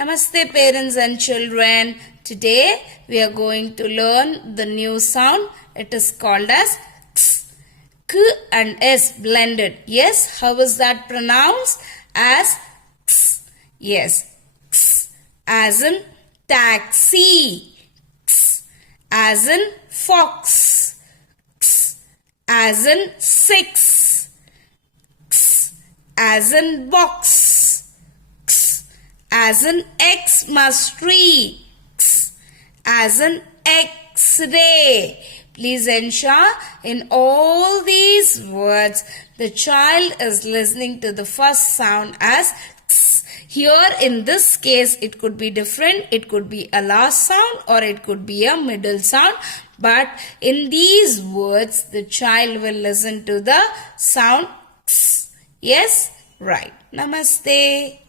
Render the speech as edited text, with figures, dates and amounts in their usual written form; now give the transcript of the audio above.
Namaste parents and children. Today we are going to learn the new sound. It is called as X. K and S blended. Yes, how is that pronounced? As X. Yes, X. As in taxi. X. As in fox. X. As in six. X. As in box. X. As in Xmas tree. X. As in X-ray. Please ensure in all these words the child is listening to the first sound as X. Here in this case it could be different. It could be a last sound or it could be a middle sound. But in these words the child will listen to the sound X. Yes? Right. Namaste.